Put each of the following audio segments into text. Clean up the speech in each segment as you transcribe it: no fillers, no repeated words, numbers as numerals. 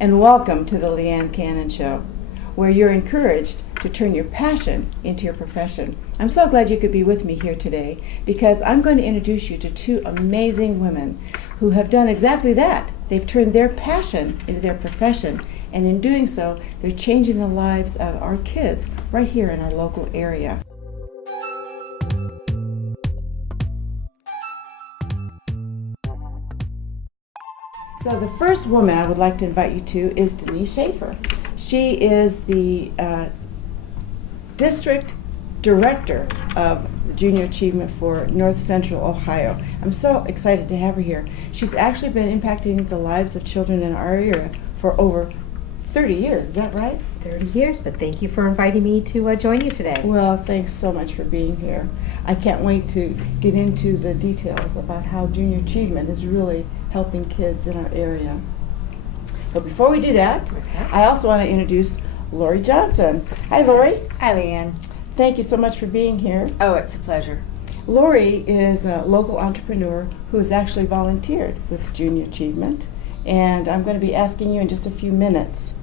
and welcome to the Leanne Cannon Show, where you're encouraged to turn your passion into your profession. I'm so glad you could be with me here today because I'm going to introduce you to two amazing women who have done exactly that. They've turned their passion into their profession, and in doing so, they're changing the lives of our kids right here in our local area. So the first woman I would like to invite you to is Denice Schafer. She is the District Director of Junior Achievement for North Central Ohio. I'm so excited to have her here. She's actually been impacting the lives of children in our area for over 30 years, is that right? 30 years, but thank you for inviting me to join you today. Well, thanks so much for being here. I can't wait to get into the details about how Junior Achievement is really helping kids in our area. But before we do that, I also want to introduce Laurie Johnson. Hi, Laurie. Hi, Leanne. Thank you so much for being here. Oh, it's a pleasure. Laurie is a local entrepreneur who has actually volunteered with Junior Achievement, and I'm going to be asking you in just a few minutes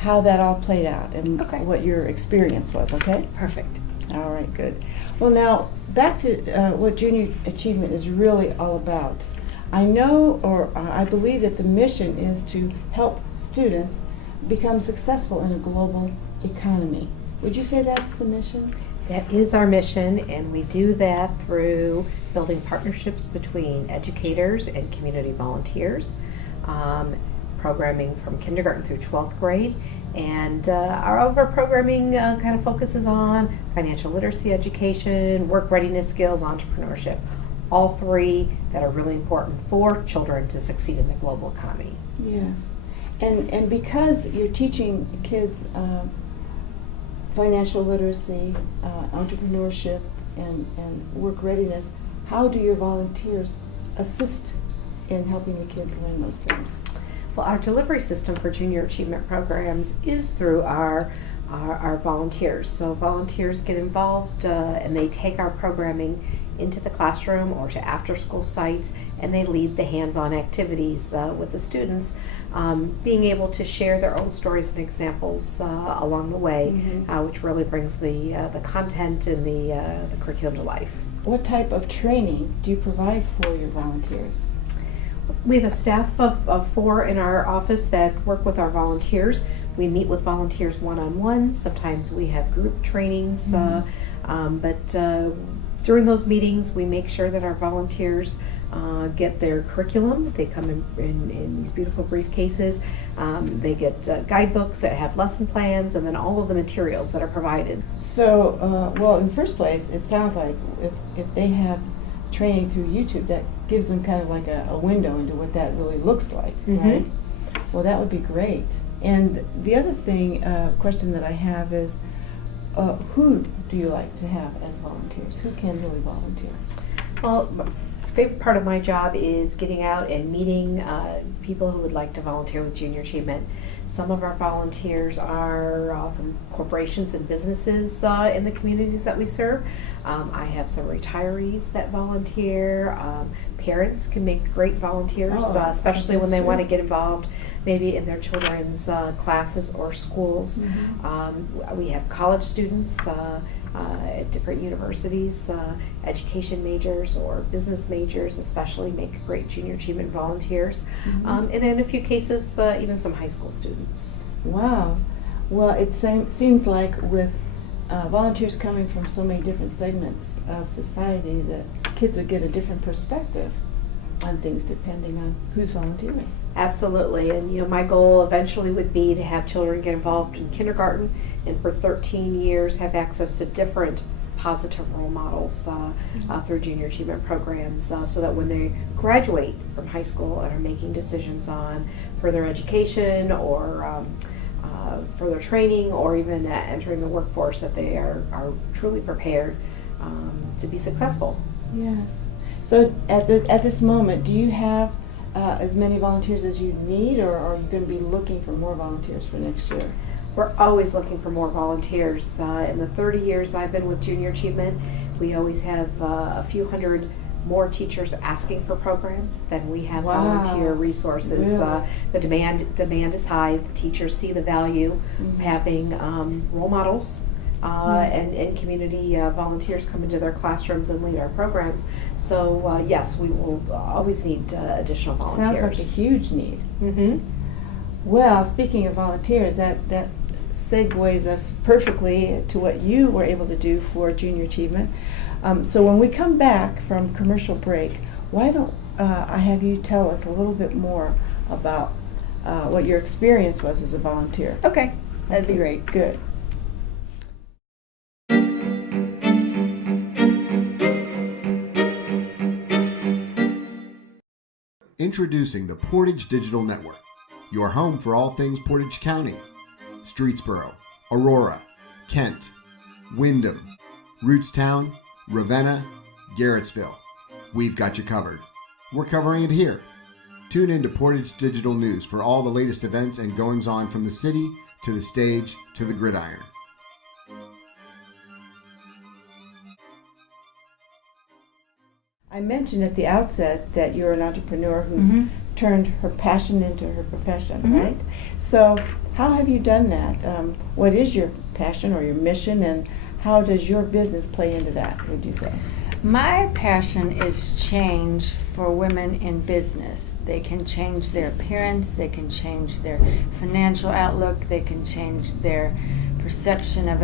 how that all played out and what your experience was, okay? Perfect. All right, good. Well, now, back to what Junior Achievement is really all about. I know, or I believe that the mission is to help students become successful in a global economy. Would you say that's the mission? That is our mission, and we do that through building partnerships between educators and community volunteers, programming from kindergarten through 12th grade, and our programming kind of focuses on financial literacy education, work readiness skills, entrepreneurship. All three that are really important for children to succeed in the global economy. Yes, and because you're teaching kids financial literacy, entrepreneurship, and work readiness, how do your volunteers assist in helping the kids learn those things? Well, our delivery system for Junior Achievement programs is through our volunteers. So volunteers get involved and they take our programming into the classroom or to after-school sites, and they lead the hands-on activities with the students, being able to share their own stories and examples along the way, which really brings the content and the curriculum to life. What type of training do you provide for your volunteers? We have a staff of 4 in our office that work with our volunteers. We meet with volunteers one-on-one. Sometimes we have group trainings, but during those meetings, we make sure that our volunteers get their curriculum. They come in these beautiful briefcases. They get guidebooks that have lesson plans, and then all of the materials that are provided. So, well, in the first place, it sounds like if they have training through YouTube, that gives them kind of like a window into what that really looks like, right? Well, that would be great. And the other question that I have is, who do you like to have as volunteers? Who can really volunteer? Well, my favorite part of my job is getting out and meeting people who would like to volunteer with Junior Achievement. Some of our volunteers are from corporations and businesses in the communities that we serve. I have some retirees that volunteer. Parents can make great volunteers, especially when they want to get involved maybe in their children's classes or schools. We have college students at different universities, education majors or business majors especially make great Junior Achievement volunteers, and in a few cases even some high school students. Wow. Well, it seems like with volunteers coming from so many different segments of society that kids would get a different perspective on things depending on who's volunteering. Absolutely, and my goal eventually would be to have children get involved in kindergarten and for 13 years have access to different positive role models through Junior Achievement programs, so that when they graduate from high school and are making decisions on further education or further training or even entering the workforce, that they are truly prepared to be successful. Yes. So at this moment, do you have as many volunteers as you need, or are you going to be looking for more volunteers for next year? We're always looking for more volunteers. In the 30 years I've been with Junior Achievement, we always have a few hundred more teachers asking for programs than we have Wow. volunteer resources. Really? The demand is high. The teachers see the value of having role models and community volunteers come into their classrooms and lead our programs. So yes, we will always need additional volunteers. Sounds like a huge need. Mm-hmm. Well, speaking of volunteers, that segues us perfectly to what you were able to do for Junior Achievement. So when we come back from commercial break, why don't I have you tell us a little bit more about what your experience was as a volunteer? Okay, that'd be great. Good. Introducing the Portage Digital Network, your home for all things Portage County, Streetsboro, Aurora, Kent, Windham, Rootstown, Ravenna, Garrettsville. We've got you covered. We're covering it here. Tune in to Portage Digital News for all the latest events and goings-on from the city to the stage to the gridiron. I mentioned at the outset that you're an entrepreneur who's turned her passion into her profession, right? So how have you done that? What is your passion or your mission, and how does your business play into that, would you say? My passion is change for women in business. They can change their appearance, they can change their financial outlook, they can change their perception of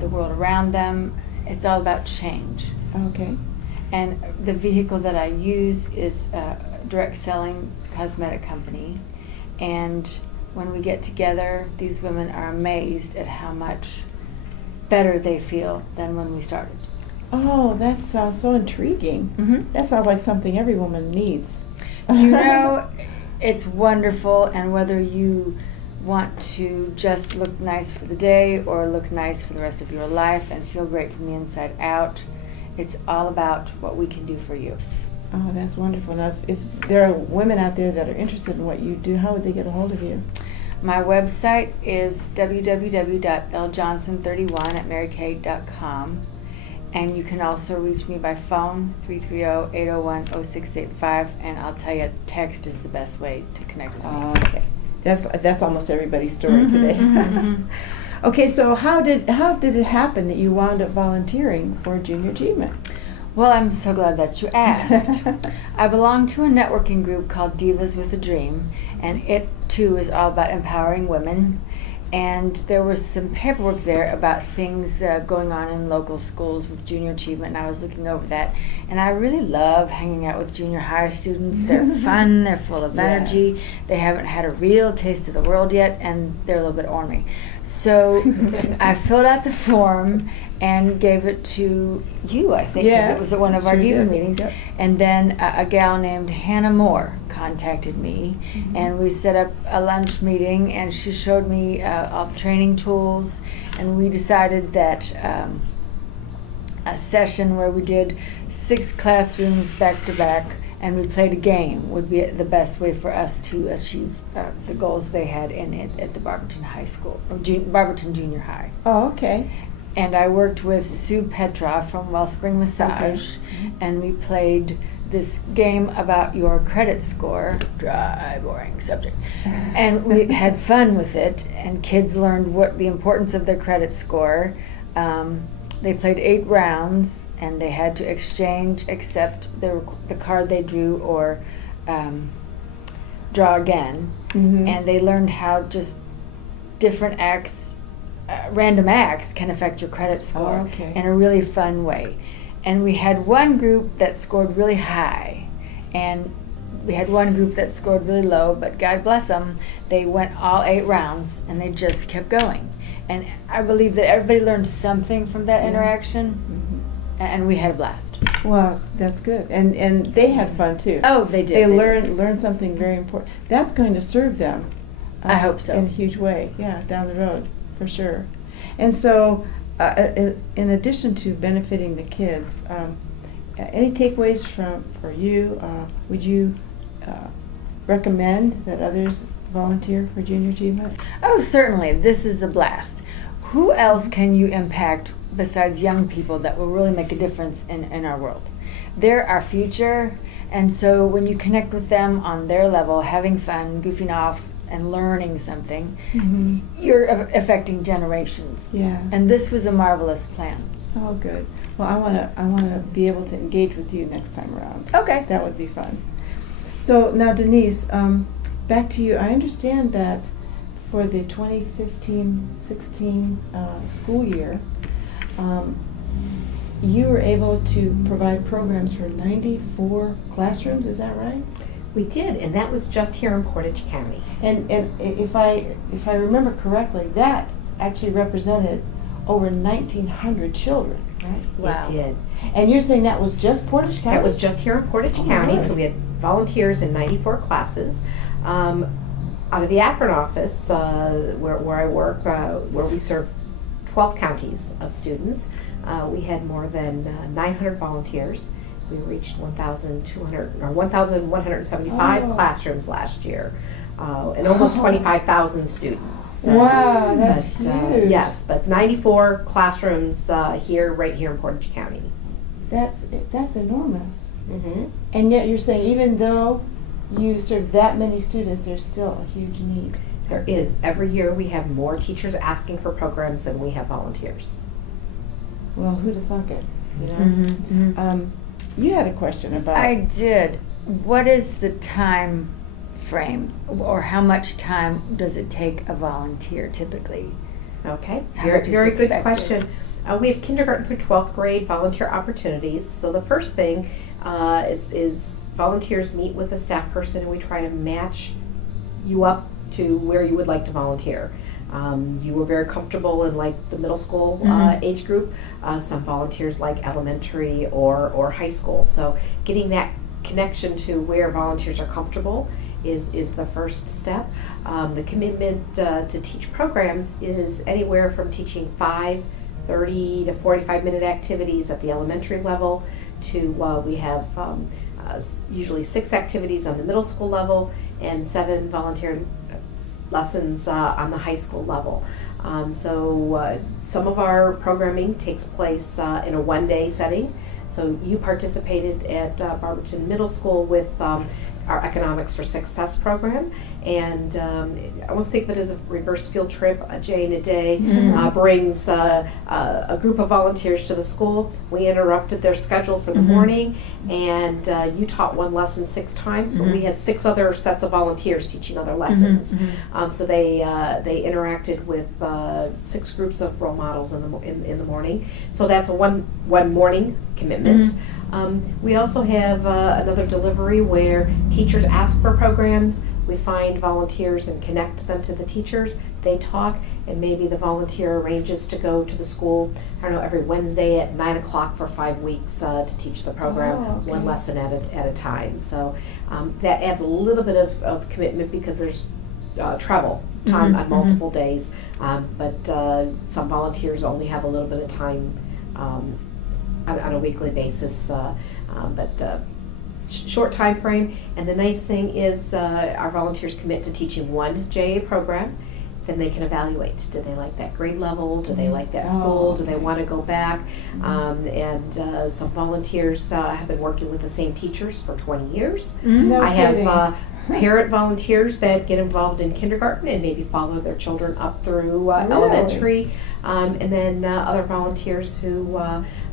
the world around them. It's all about change. Okay. And the vehicle that I use is a direct selling cosmetic company. And when we get together, these women are amazed at how much better they feel than when we started. Oh, that sounds so intriguing. That sounds like something every woman needs. You know, it's wonderful, and whether you want to just look nice for the day or look nice for the rest of your life and feel great from the inside out, it's all about what we can do for you. Oh, that's wonderful. Now, if there are women out there that are interested in what you do, how would they get a hold of you? My website is www.ljohnson31@marykate.com, and you can also reach me by phone, 330-801-0685, and I'll tell you, text is the best way to connect with me. Okay. That's almost everybody's story today. Okay, so how did it happen that you wound up volunteering for Junior Achievement? Well, I'm so glad that you asked. I belong to a networking group called Divas with a Dream, and it too is all about empowering women. And there was some paperwork there about things going on in local schools with Junior Achievement, and I was looking over that. And I really love hanging out with junior high students. They're fun, they're full of energy, Yes. they haven't had a real taste of the world yet, and they're a little bit ornery. So I filled out the form and gave it to you, I think, because Yeah, it was at one of our sure Diva did. meetings. Yep. And then a gal named Hannah Moore contacted me, and we set up a lunch meeting, and she showed me all the training tools, and we decided that a session where we did 6 classrooms back to back and we played a game would be the best way for us to achieve the goals they had in it at the Barberton High School, or Barberton Junior High. Oh, okay. And I worked with Sue Petra from Wellspring Massage, and we played this game about your credit score. Dry, boring subject. And we had fun with it, and kids learned what the importance of their credit score. They played 8 rounds, and they had to exchange, accept the card they drew, or draw again. And they learned how just different acts, random acts, can affect your credit score in a really fun way. And we had one group that scored really high, and we had one group that scored really low, but God bless them, they went all 8 rounds, and they just kept going. And I believe that everybody learned something from that interaction, and we had a blast. Well, that's good. And they had fun too. Oh, they did. They learned something very important. That's going to serve them. I hope so. In a huge way, yeah, down the road, for sure. And so, in addition to benefiting the kids, any takeaways for you? Would you recommend that others volunteer for Junior Achievement? Oh, certainly. This is a blast. Who else can you impact besides young people that will really make a difference in our world? They're our future, and so when you connect with them on their level, having fun, goofing off, and learning something, you're affecting generations. Yeah. And this was a marvelous plan. Oh, good. Well, I wanna be able to engage with you next time around. Okay. That would be fun. So now, Denice, back to you. I understand that for the 2015-16 school year, you were able to provide programs for 94 classrooms. Is that right? We did, and that was just here in Portage County. And if I remember correctly, that actually represented over 1,900 children, right? Wow. It did. And you're saying that was just Portage County? That was just here in Portage County, really? so we had volunteers in 94 classes. Out of the Akron office, where I work, where we serve 12 counties of students, we had more than 900 volunteers. We reached 1,175 Oh. classrooms last year, and almost 25,000 students. Wow, that's But, huge. yes, but 94 classrooms right here in Portage County. That's enormous. Mm-hmm. And yet you're saying even though you serve that many students, there's still a huge need. There is. Every year we have more teachers asking for programs than we have volunteers. Well, who'd have thunk it? You know. Mm-hmm. You had a question about. I did. What is the time frame, or how much time does it take a volunteer typically? Okay, How very, much is very good expected? question. We have kindergarten through 12th grade volunteer opportunities. So the first thing is volunteers meet with a staff person, and we try to match you up to where you would like to volunteer. You were very comfortable in like the middle school age group. Some volunteers like elementary or high school. So getting that connection to where volunteers are comfortable is the first step. The commitment to teach programs is anywhere from teaching 30 to 45-minute activities at the elementary level to we have usually 6 activities on the middle school level and 7 volunteer lessons on the high school level. So some of our programming takes place in a one-day setting. So you participated at Barberton Middle School with our Economics for Success program, and I almost think of it as a reverse field trip. A Jay in a Day brings a group of volunteers to the school. We interrupted their schedule for the morning, and you taught one lesson 6 times, but we had 6 other sets of volunteers teaching other lessons. So they interacted with 6 groups of role models in the morning. So that's a one morning commitment. We also have another delivery where teachers ask for programs. We find volunteers and connect them to the teachers. They talk, and maybe the volunteer arranges to go to the school, I don't know, every Wednesday at 9 o'clock for 5 weeks to teach the program, one lesson at a time. So that adds a little bit of commitment because there's travel time on multiple days, but some volunteers only have a little bit of time on a weekly basis, but short time frame. And the nice thing is our volunteers commit to teaching one JA program, then they can evaluate. Do they like that grade level? Do they like that school? Do they want to go back? And some volunteers have been working with the same teachers for 20 years. No I kidding. have parent volunteers that get involved in kindergarten and maybe follow their children up through elementary. And then other volunteers who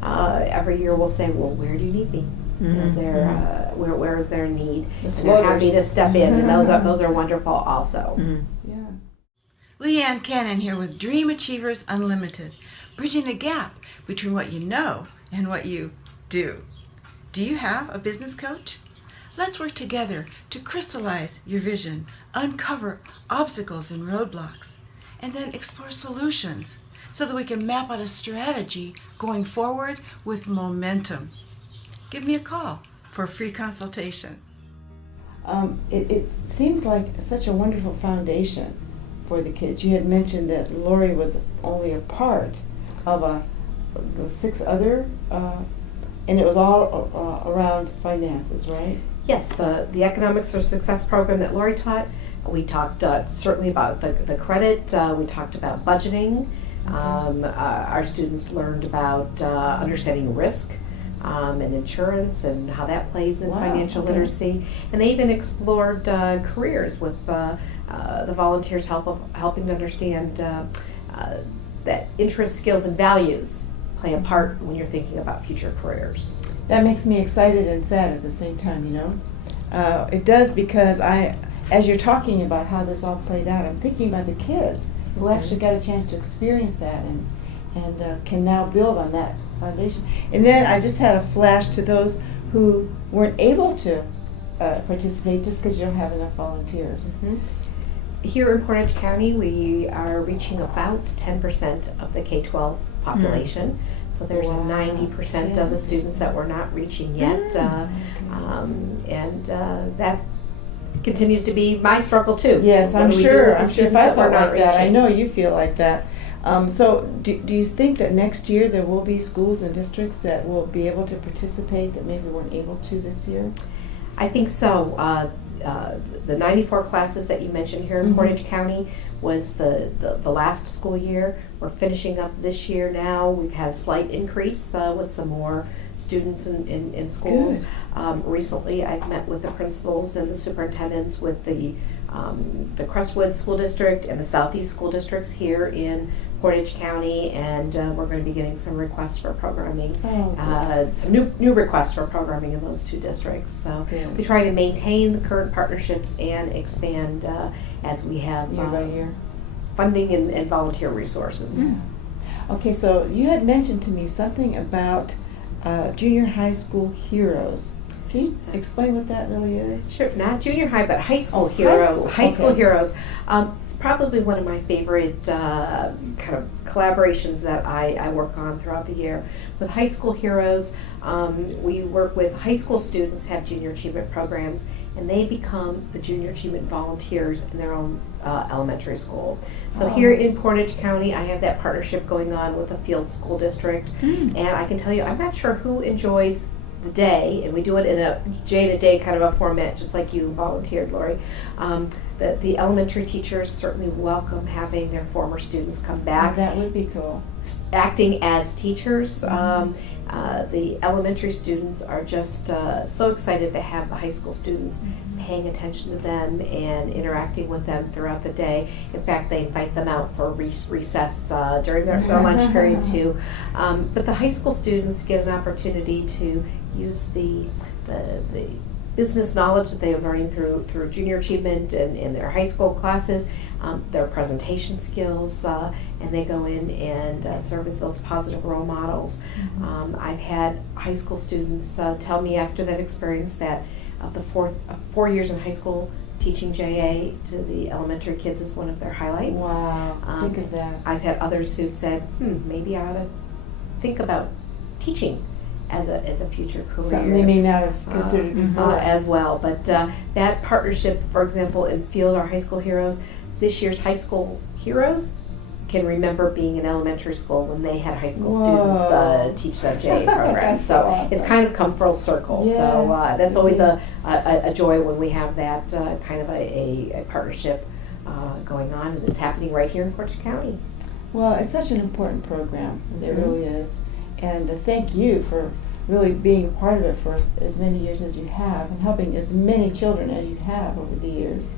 every year will say, well, where do you need me? Is there where is there a need? And they're happy to step in, and those are wonderful also. Yeah. Leanne Cannon here with Dream Achievers Unlimited, bridging the gap between what you know and what you do. Do you have a business coach? Let's work together to crystallize your vision, uncover obstacles and roadblocks, and then explore solutions so that we can map out a strategy going forward with momentum. Give me a call for a free consultation. It seems like such a wonderful foundation for the kids. You had mentioned that Laurie was only a part of the 6 other, and it was all around finances, right? Yes, the Economics for Success program that Laurie taught, we talked certainly about the credit, we talked about budgeting, our students learned about understanding risk, and insurance and how that plays in Wow, financial okay. literacy. And they even explored careers with the volunteers helping to understand that interests, skills, and values play a part when you're thinking about future careers. That makes me excited and sad at the same time, you know. It does, because as you're talking about how this all played out, I'm thinking about the kids who actually got a chance to experience that and can now build on that foundation. And then I just had a flash to those who weren't able to participate just because you don't have enough volunteers. Here in Portage County, we are reaching about 10% of the K-12 population. So there's Wow. 90% of the students that we're not reaching yet. That continues to be my struggle too. Yes, What I'm do we do sure. with the I'm sure if students I that we're felt not like that, I reaching? know you feel like that. So do you think that next year there will be schools and districts that will be able to participate that maybe weren't able to this year? I think so. The 94 classes that you mentioned here in Mhm. Portage County was the last school year. We're finishing up this year now. We've had a slight increase with some more students in schools. Recently, I've met with the principals and the superintendents with the Crestwood School District and the Southeast School Districts here in Portage County, and we're going to be getting some requests for programming, some new requests for programming in those two districts. So Good. we try to maintain the current partnerships and expand as we have Year by year. funding and volunteer resources. Okay, so you had mentioned to me something about junior high school heroes. Can you explain what that really is? Sure, not junior high, but high school Oh, high heroes. school, High school okay. heroes. It's probably one of my favorite kind of collaborations that I work on throughout the year. With high school heroes, we work with high school students who have junior achievement programs, and they become the junior achievement volunteers in their own elementary school. So here in Portage County, I have that partnership going on with a field school district, and I can tell you, I'm not sure who enjoys the day, and we do it in a day-to-day kind of a format, just like you volunteered, Laurie. The elementary teachers certainly welcome having their former students come back, That would be cool. acting as teachers. The elementary students are just so excited to have the high school students paying attention to them and interacting with them throughout the day. In fact, they invite them out for recess during their lunch period too. But the high school students get an opportunity to use the business knowledge that they are learning through junior achievement and in their high school classes, their presentation skills, and they go in and serve as those positive role models. I've had high school students tell me after that experience that of the 4 years in high school, teaching JA to the elementary kids is one of their highlights. Wow, think of that. I've had others who've said, maybe I ought to think about teaching as a future career. Something they may not have considered before. As well. But that partnership, for example, in Field Our High School Heroes, this year's high school heroes can remember being in elementary school when they had high school Whoa. students teach them JA programs. That's so awesome. it's kind of come full circle. Yes. So that's always a joy when we have that kind of a partnership going on, and it's happening right here in Portage County. Well, it's such an important program. It really is. And thank you for really being a part of it for as many years as you have and helping as many children as you have over the years.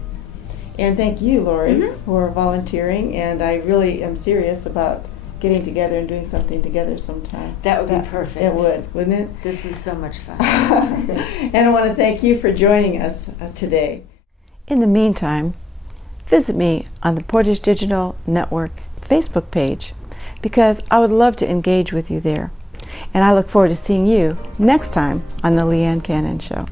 And thank you, Laurie, for volunteering. And I really am serious about getting together and doing something together sometime. That would be perfect. It would, wouldn't it? This was so much fun. And I want to thank you for joining us today. In the meantime, visit me on the Portage Digital Network Facebook page because I would love to engage with you there. And I look forward to seeing you next time on the Leanne Cannon Show.